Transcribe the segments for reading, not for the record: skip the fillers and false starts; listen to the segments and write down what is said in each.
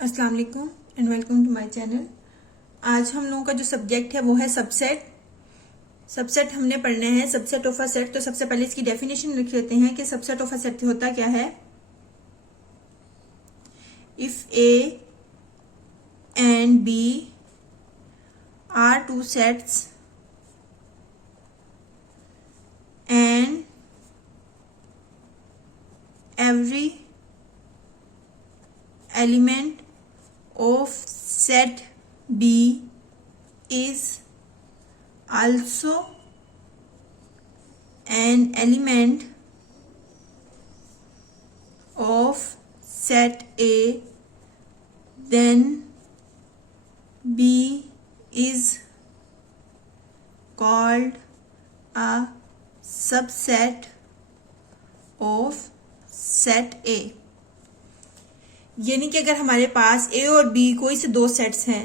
अस्सलाम वालेकुम and welcome to my channel. आज हम लोगों का जो सब्जेक्ट है वो है सबसेट। सबसेट हमने पढ़ने हैं, सबसेट ऑफ अ सेट। तो सबसे पहले इसकी डेफिनेशन लिख लेते हैं कि सबसेट ऑफ अ सेट होता क्या है। If A and B are two sets and every element of set B is also an element of set A, then B is called a subset of set ए। यानी कि अगर हमारे पास ए और B कोई से दो सेट्स हैं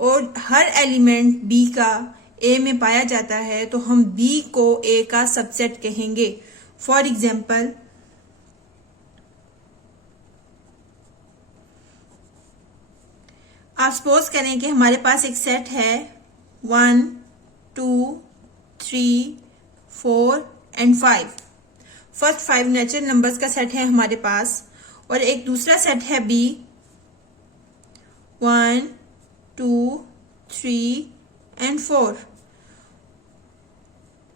और हर एलिमेंट बी का ए में पाया जाता है तो हम बी को ए का सबसेट कहेंगे। फॉर एग्जाम्पल, आप सपोज करें कि हमारे पास एक सेट है 1, 2, 3, 4 एंड 5। फर्स्ट 5 नेचुरल नंबर्स का सेट है हमारे पास और एक दूसरा सेट है बी 1, 2, 3 एंड 4।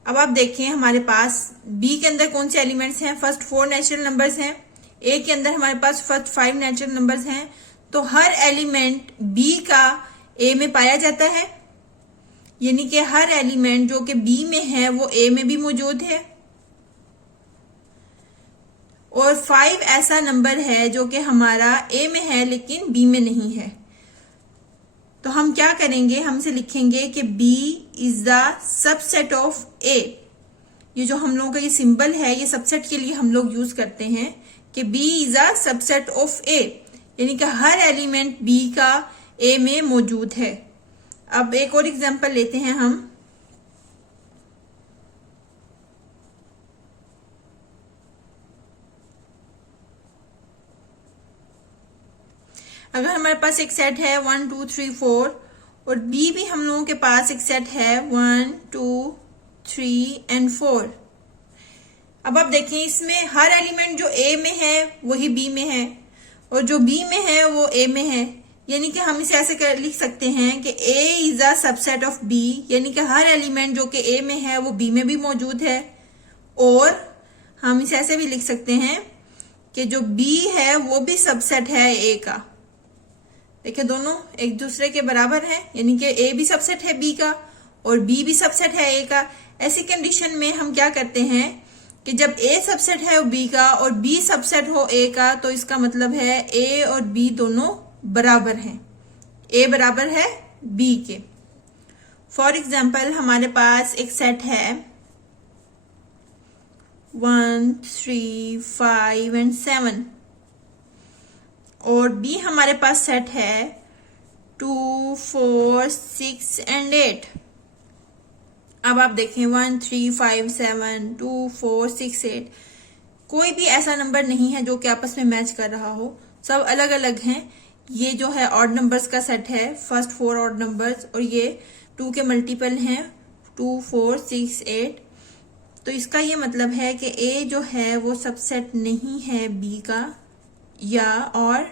अब आप देखें हमारे पास बी के अंदर कौन से एलिमेंट्स हैं। फर्स्ट 4 नेचुरल नंबर्स हैं। ए के अंदर हमारे पास फर्स्ट 5 नेचुरल नंबर्स हैं। तो हर एलिमेंट बी का ए में पाया जाता है, यानी कि हर एलिमेंट जो कि बी में है वो ए में भी मौजूद है। और 5 ऐसा नंबर है जो कि हमारा ए में है लेकिन बी में नहीं है। तो हम क्या करेंगे, हमसे लिखेंगे कि B is the subset of A. ये जो हम लोगों का ये सिंबल है ये सबसेट के लिए हम लोग यूज करते हैं कि B is a subset of A, यानी कि हर एलिमेंट बी का ए में मौजूद है। अब एक और एग्जांपल लेते हैं हम। अगर हमारे पास एक सेट है 1, 2, 3, 4 और बी भी हम लोगों के पास एक सेट है 1, 2, 3 एंड 4। अब आप देखें इसमें हर एलिमेंट जो ए में है वही बी में है और जो बी में है वो ए में है। यानी कि हम इसे ऐसे लिख सकते हैं कि A is a subset of B, यानी कि हर एलिमेंट जो कि ए में है वो बी में भी मौजूद है। और हम इसे ऐसे भी लिख सकते हैं कि जो बी है वो भी सबसेट है ए का। देखिए दोनों एक दूसरे के बराबर हैं, यानी कि ए भी सबसेट है बी का और बी भी सबसेट है ए का। ऐसी कंडीशन में हम क्या करते हैं कि जब ए सबसेट है बी का और बी सबसेट हो ए का तो इसका मतलब है ए और बी दोनों बराबर हैं, ए बराबर है बी के। फॉर एग्जाम्पल हमारे पास एक सेट है 1, 3, 5 एंड 7 और बी हमारे पास सेट है 2, 4, 6 एंड 8। अब आप देखें 1, 3, 5, 7, 2, 4, 6, 8 कोई भी ऐसा नंबर नहीं है जो कि आपस में मैच कर रहा हो, सब अलग अलग हैं। ये जो है ऑड नंबर्स का सेट है, फर्स्ट 4 ऑड नंबर्स, और ये 2 के मल्टीपल हैं 2, 4, 6, 8। तो इसका ये मतलब है कि ए जो है वो सबसेट नहीं है बी का, या और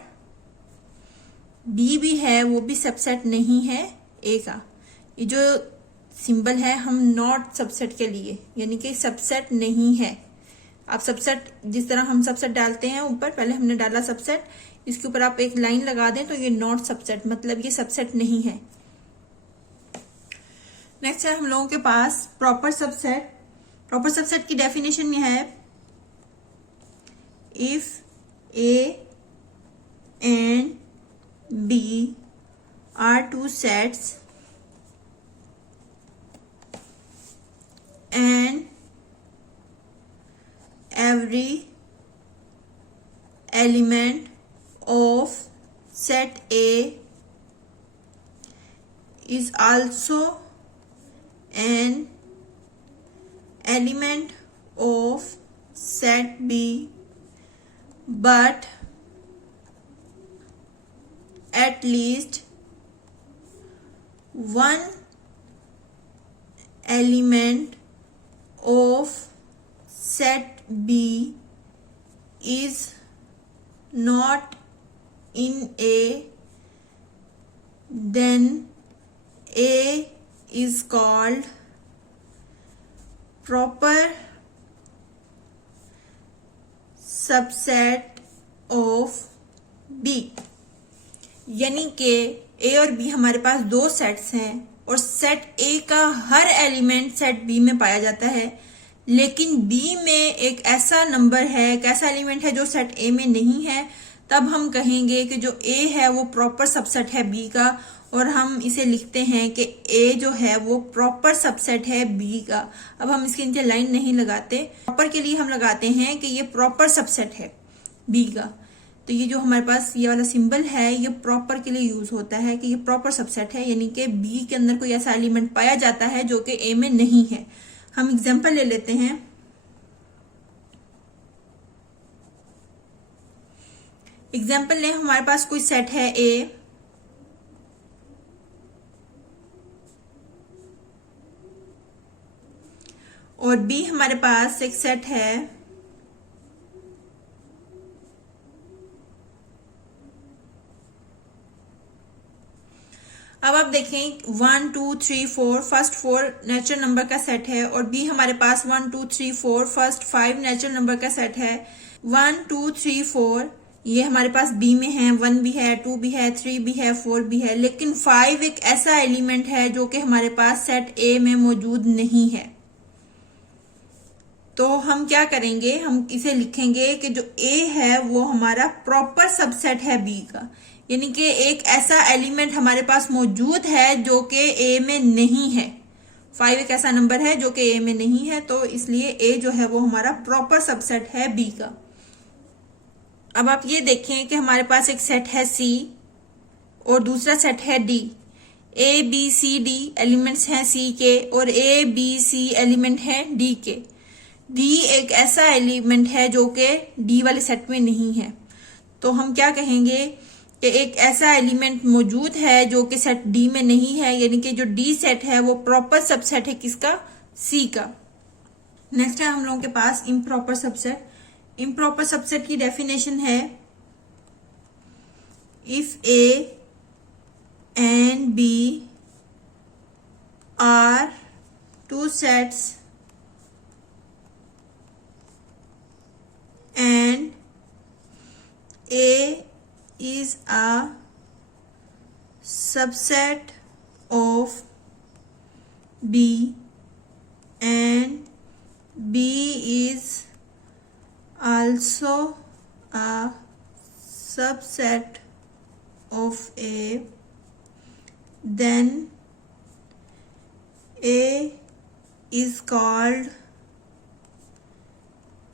बी भी है वो भी सबसेट नहीं है ए का। ये जो सिंबल है हम नॉट सबसेट के लिए, यानी कि सबसेट नहीं है। आप सबसेट जिस तरह हम सबसेट डालते हैं ऊपर, पहले हमने डाला सबसेट, इसके ऊपर आप एक लाइन लगा दें तो ये नॉट सबसेट, मतलब ये सबसेट नहीं है। नेक्स्ट है हम लोगों के पास प्रॉपर सबसेट। प्रॉपर सबसेट की डेफिनेशन ये है, if A and B are two sets and every element of set A is also an element of set B, but at least one element of set B is not in A, then A is called proper subset of B। यानी कि A और B हमारे पास दो sets हैं और set A का हर element set B में पाया जाता है, लेकिन B में एक ऐसा नंबर है, एक ऐसा एलिमेंट है जो सेट A में नहीं है। तब हम कहेंगे कि जो A है वो प्रॉपर सबसेट है B का, और हम इसे लिखते हैं कि A जो है वो प्रॉपर सबसेट है B का। अब हम इसके नीचे लाइन नहीं लगाते, प्रॉपर के लिए हम लगाते हैं कि ये प्रॉपर सबसेट है B का। तो ये जो हमारे पास ये वाला सिंबल है ये प्रॉपर के लिए यूज होता है कि ये प्रॉपर सबसेट है, यानी कि B के अंदर कोई ऐसा एलिमेंट पाया जाता है जो कि A में नहीं है। हम एग्जाम्पल ले लेते हैं। एग्जाम्पल ले, हमारे पास कोई सेट है A और B हमारे पास एक सेट है अब आप देखें 1 2 3 4 फर्स्ट 4 नेचुरल नंबर का सेट है और B हमारे पास 1 2 3 4 फर्स्ट 5 नेचुरल नंबर का सेट है। 1 2 3 4 ये हमारे पास B में है, 1 भी है, 2 भी है, 3 भी है, 4 भी है, लेकिन 5 एक ऐसा एलिमेंट है जो कि हमारे पास सेट A में मौजूद नहीं है। तो हम क्या करेंगे, हम इसे लिखेंगे कि जो A है वो हमारा प्रॉपर सबसेट है B का, यानी कि एक ऐसा एलिमेंट हमारे पास मौजूद है जो कि A में नहीं है। 5 एक ऐसा नंबर है जो कि A में नहीं है, तो इसलिए A जो है वो हमारा प्रॉपर सबसेट है B का। अब आप ये देखें कि हमारे पास एक सेट है C और दूसरा सेट है D। A B C D elements हैं C के और A B C एलिमेंट है D के। D एक ऐसा एलिमेंट है जो कि D वाले सेट में नहीं है। तो हम क्या कहेंगे कि एक ऐसा एलिमेंट मौजूद है जो कि सेट D में नहीं है, यानी कि जो D सेट है वो प्रॉपर सबसेट है किसका, C का। नेक्स्ट है हम लोगों के पास इम्प्रॉपर सबसेट। इम्प्रॉपर सबसेट की डेफिनेशन है if A and B are two sets and A is a subset of B and B is also a subset of A, then A is called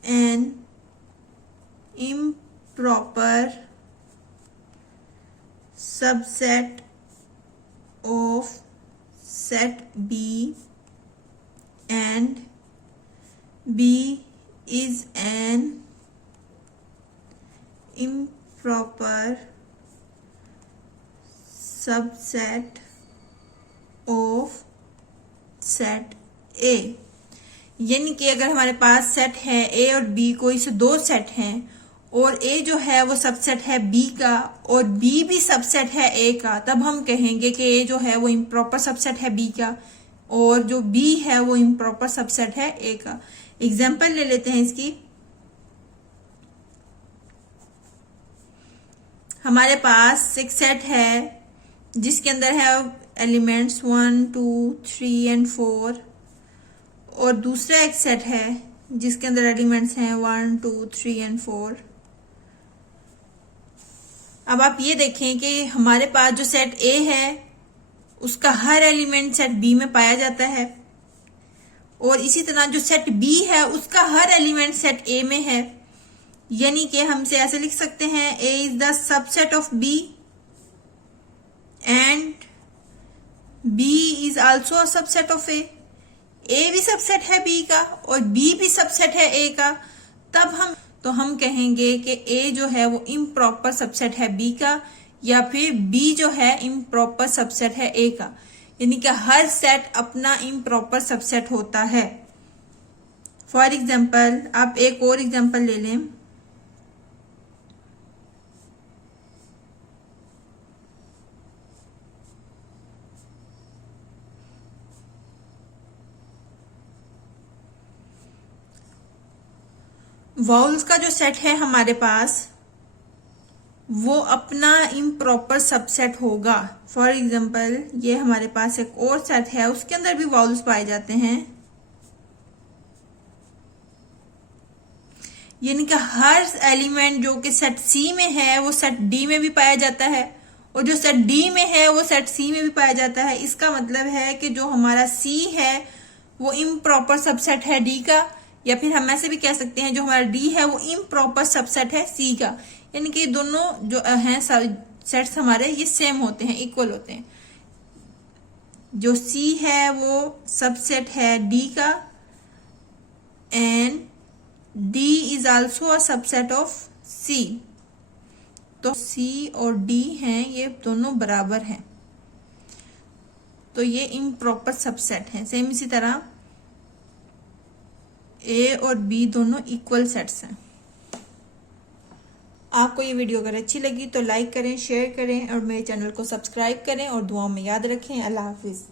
an improper subset of set B and B is an improper subset of set A। यानी कि अगर हमारे पास set है A और B, कोई से दो set हैं और A जो है वो सबसेट है B का और B भी सबसेट है A का, तब हम कहेंगे कि A जो है वो इम्प्रॉपर सबसेट है B का और जो B है वो इम्प्रॉपर सबसेट है A का। एग्जाम्पल ले लेते हैं इसकी। हमारे पास एक सेट है जिसके अंदर है एलिमेंट्स 1 2 3 एंड 4 और दूसरा एक सेट है जिसके अंदर एलिमेंट्स हैं 1 2 3 एंड 4। अब आप ये देखें कि हमारे पास जो सेट A है उसका हर एलिमेंट सेट B में पाया जाता है और इसी तरह जो सेट B है उसका हर एलिमेंट सेट A में है। यानी कि हम इसे ऐसे लिख सकते हैं A is the subset of B and B is also a subset of A। A भी सबसेट है B का और B भी सबसेट है A का। तब हम कहेंगे कि A जो है वो इम्प्रॉपर सबसेट है B का, या फिर बी जो है इम्प्रॉपर सबसेट है ए का, यानी कि हर सेट अपना इम्प्रॉपर सबसेट होता है। फॉर एग्जाम्पल आप एक और एग्जाम्पल ले लें। वाउल्स का जो सेट है हमारे पास वो अपना इम्प्रॉपर सबसेट होगा। फॉर एग्जाम्पल ये हमारे पास एक और सेट है, उसके अंदर भी वाउल्स पाए जाते हैं, यानी कि हर एलिमेंट जो कि सेट सी में है वो सेट डी में भी पाया जाता है, और जो सेट डी में है वो सेट सी में भी पाया जाता है। इसका मतलब है कि जो हमारा सी है वो इम्प्रॉपर सबसेट है डी का, या फिर हम ऐसे भी कह सकते हैं जो हमारा डी है वो इम्प्रॉपर सबसेट है सी का, यानी कि दोनों जो हैं सेट्स हमारे ये सेम होते हैं, इक्वल होते हैं। जो सी है वो सबसेट है डी का, and D is also a subset of C. तो सी और डी हैं ये दोनों बराबर हैं, तो ये इम्प्रॉपर सबसेट हैं। सेम इसी तरह ए और बी दोनों इक्वल सेट्स हैं। आपको ये वीडियो अगर अच्छी लगी तो लाइक करें, शेयर करें और मेरे चैनल को सब्सक्राइब करें और दुआओं में याद रखें। अल्लाह हाफिज।